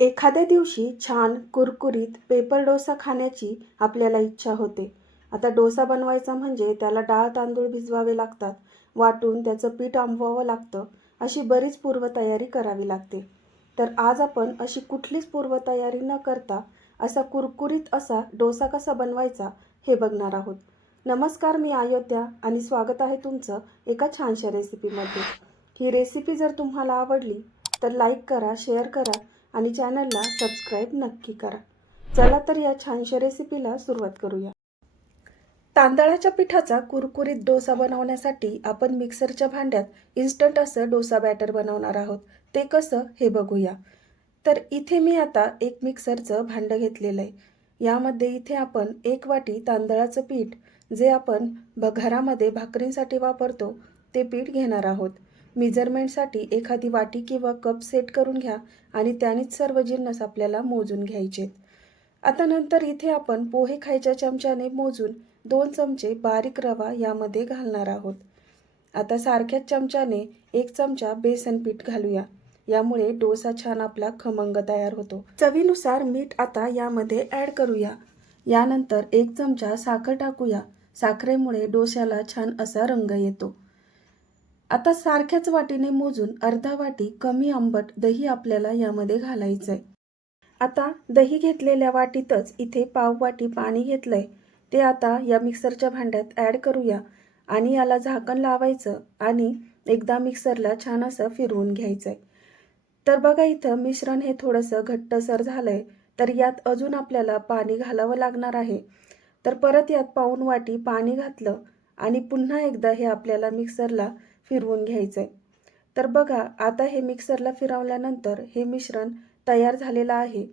एखाद्या दिवशी छान कुरकुरीत पेपर डोसा खाण्याची आपल्याला इच्छा होते. आता डोसा बनवायचा म्हणजे त्याला डाळ तांदूळ भिजवावे लागतात. वाटून त्याचं पीठ आंबवावं लागतं. अशी बरीच पूर्वतयारी करावी लागते. तर आज आपण अशी कुठलीच पूर्वतयारी न करता असा कुरकुरीत असा डोसा कसा बनवायचा हे बघणार आहोत. नमस्कार मी अयोध्या आणि स्वागत आहे तुमचं एका छानशा रेसिपीमध्ये ही रेसिपी जर तुम्हाला आवडली तर लाईक करा शेअर करा आणि चॅनलला सबस्क्राईब नक्की करा. चला तर या छानशा रेसिपीला सुरुवात करूया. तांदळाच्या पिठाचा कुरकुरीत डोसा बनवण्यासाठी आपण मिक्सरच्या भांड्यात इन्स्टंट असं डोसा बॅटर बनवणार आहोत. ते कसं हे बघूया. तर इथे मी आता एक मिक्सरचं भांडं घेतलेलं आहे. यामध्ये इथे आपण एक वाटी तांदळाचं पीठ जे आपण ब घरामध्ये भाकरींसाठी वापरतो ते पीठ घेणार आहोत. मेजरमेंटसाठी एखादी वाटी किंवा कप सेट करून घ्या आणि त्यानेच सर्व जिन्नस आपल्याला मोजून घ्यायचेत आता नंतर इथे आपण पोहे खायच्या चमच्याने मोजून दोन चमचे बारीक रवा यामध्ये घालणार आहोत. आता सारख्याच चमच्याने एक चमचा बेसन पीठ घालूया. यामुळे डोसा छान आपला खमंग तयार होतो. चवीनुसार मीठ आता यामध्ये ॲड करूया. यानंतर एक चमचा साखर टाकूया. साखरेमुळे डोश्याला छान असा रंग येतो. आता सारख्याच वाटीने मोजून अर्धा वाटी कमी आंबट दही आपल्याला यामध्ये घालायचं आहे आता दही घेतलेल्या वाटीतच इथे पाव वाटी पाणी घेतलंय. ते आता या मिक्सरच्या भांड्यात ॲड करूया आणि याला झाकण लावायचं आणि एकदा मिक्सरला छान असं फिरवून घ्यायचं आहे तर बघा इथं मिश्रण हे थोडंसं घट्टसर झालं आहे तर यात अजून आपल्याला पाणी घालावं लागणार आहे. तर परत यात पाऊन वाटी पाणी घातलं आणि पुन्हा एकदा हे आपल्याला मिक्सरला फिरवून घ्यायचं. आहे तर बघा आता हे मिक्सरला फिरवल्यानंतर हे मिश्रण तयार झालेलं आहे.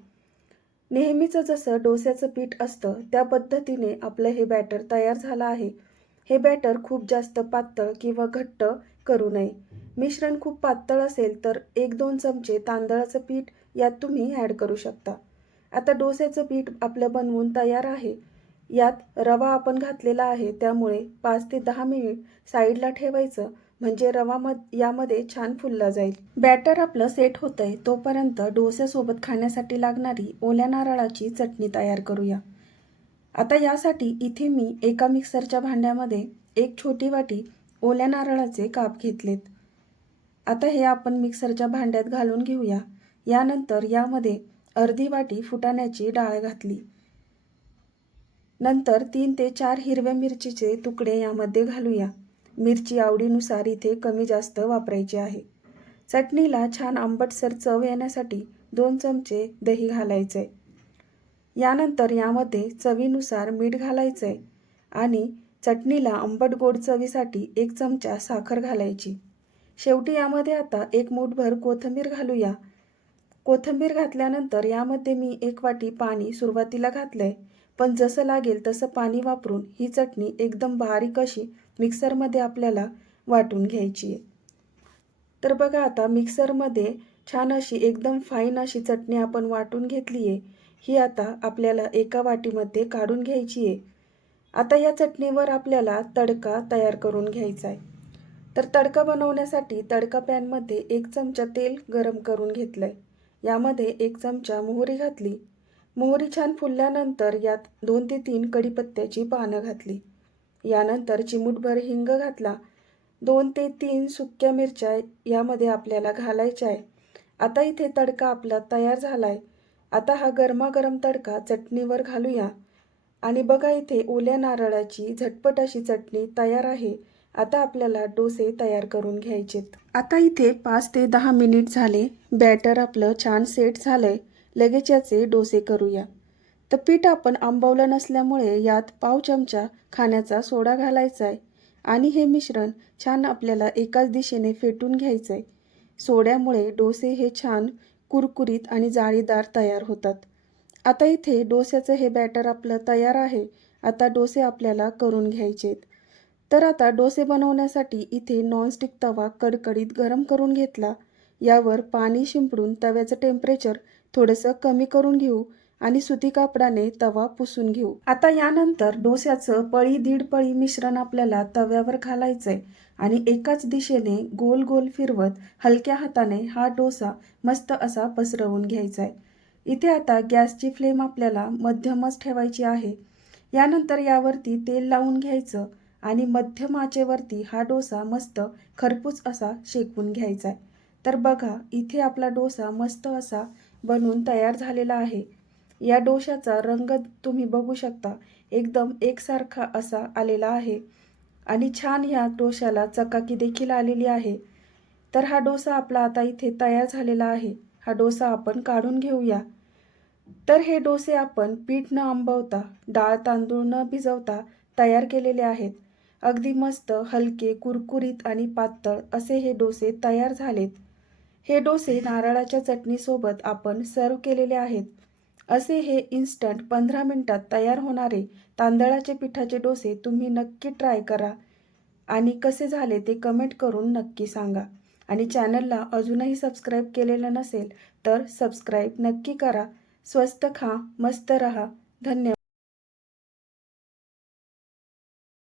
नेहमीचं जसं डोस्याचं पीठ असतं त्या पद्धतीने आपलं हे बॅटर तयार झालं आहे. हे बॅटर खूप जास्त पातळ किंवा घट्ट करू नये. मिश्रण खूप पातळ असेल तर एक दोन चमचे तांदळाचं पीठ यात तुम्ही ॲड करू शकता. आता डोस्याचं पीठ आपलं बनवून तयार आहे. यात रवा आपण घातलेला आहे त्यामुळे पाच ते दहा मिनिट साईडला ठेवायचं. म्हणजे रवा मध यामध्ये छान फुलला जाईल. बॅटर आपलं सेट होतंय तोपर्यंत डोस्यासोबत खाण्यासाठी लागणारी ओल्या नारळाची चटणी तयार करूया. आता यासाठी इथे मी एका मिक्सरच्या भांड्यामध्ये एक छोटी वाटी ओल्या नारळाचे काप घेतलेत. आता हे आपण मिक्सरच्या भांड्यात घालून घेऊया. यानंतर यामध्ये अर्धी वाटी फुटाण्याची डाळ घातली. नंतर तीन ते चार हिरव्या मिरचीचे तुकडे यामध्ये घालूया. मिरची आवडीनुसार इथे कमी जास्त वापरायची आहे. चटणीला छान आंबटसर चव येण्यासाठी दोन चमचे दही घालायचे आहे यानंतर यामध्ये चवीनुसार मीठ घालायचं आहे आणि चटणीला आंबट गोड चवीसाठी एक चमचा साखर घालायची. शेवटी यामध्ये आता एक मूठभर कोथिंबीर घालूया. कोथिंबीर घातल्यानंतर यामध्ये मी एक वाटी पाणी सुरुवातीला घातलं आहे पण जसं लागेल तसं पाणी वापरून ही चटणी एकदम बारीक अशी मिक्सरमध्ये आपल्याला वाटून घ्यायची आहे. तर बघा आता मिक्सरमध्ये छान अशी एकदम फाईन अशी चटणी आपण वाटून घेतली आहे. ही आता आपल्याला एका वाटीमध्ये काढून घ्यायची आहे. आता या चटणीवर आपल्याला तडका तयार करून घ्यायचा आहे. तर तडका बनवण्यासाठी तडका पॅनमध्ये एक चमचा तेल गरम करून घेतलं आहे यामध्ये एक चमचा मोहरी घातली. मोहरी छान फुलल्यानंतर यात दोन ते तीन कढीपत्त्याची पानं घातली. यानंतर चिमूटभर हिंग घातला. दोन ते तीन सुक्या मिरच्या यामध्ये आपल्याला घालायच्या आहे आता इथे तडका आपला तयार झाला आहे आता हा गरमागरम तडका चटणीवर घालूया. आणि बघा इथे ओल्या नारळाची झटपट अशी चटणी तयार आहे. आता आपल्याला डोसे तयार करून घ्यायचेत. आता इथे पाच ते दहा मिनिट झाले. बॅटर आपलं छान सेट झालंय. लगेच याचे डोसे करूया. तर पीठ आपण आंबवलं नसल्यामुळे यात पाव चमचा खाण्याचा सोडा घालायचा आहे आणि हे मिश्रण छान आपल्याला एकाच दिशेने फेटून घ्यायचं आहे सोड्यामुळे डोसे हे छान कुरकुरीत आणि जाळीदार तयार होतात. आता इथे डोस्याचं हे बॅटर आपलं तयार आहे. आता डोसे आपल्याला करून घ्यायचेत. तर आता डोसे बनवण्यासाठी इथे नॉनस्टिक तवा कडकडीत गरम करून घेतला. यावर पाणी शिंपडून तव्याचं टेम्परेचर थोडंसं कमी करून घेऊ. आणि सुती कापडाने तवा पुसून घेऊ. आता यानंतर डोस्याचं पळी दीड पळी मिश्रण आपल्याला तव्यावर घालायचंय आणि एकाच दिशेने गोल गोल फिरवत हलक्या हाताने हा डोसा मस्त असा पसरवून घ्यायचा आहे इथे आता गॅसची फ्लेम आपल्याला मध्यमच ठेवायची आहे. यानंतर यावरती तेल लावून घ्यायचं आणि मध्यम आचेवरती हा डोसा मस्त खरपूस असा शेकून घ्यायचा आहे तर बघा इथे आपला डोसा मस्त असा बनून तयार झालेला आहे. या डोशाचा रंग तुम्ही बघू शकता. एकदम एकसारखा असा आलेला आहे. आणि छान ह्या डोशाला चकाकी देखील आलेली आहे. तर हा डोसा आपला आता इथे तयार झालेला आहे. हा डोसा आपण काढून घेऊया. तर हे डोसे आपण पीठ न आंबवता डाळ तांदूळ न भिजवता तयार केलेले आहेत. अगदी मस्त हलके कुरकुरीत आणि पातळ असे हे डोसे तयार झालेत. हे डोसे नारळाच्या चटणीसोबत आपण सर्व केलेले आहेत. असे हे इन्स्टंट पंधरा मिनटात तयार होणारे तांदळाचे पिठाचे डोसे तुम्ही नक्की ट्राय करा. आणि कसे झाले ते कमेंट करून नक्की सांगा. आणि चॅनलला अजूनही सबस्क्राईब केलेलं नसेल तर सबस्क्राईब नक्की करा. स्वस्त खा मस्त रहा. धन्यवाद.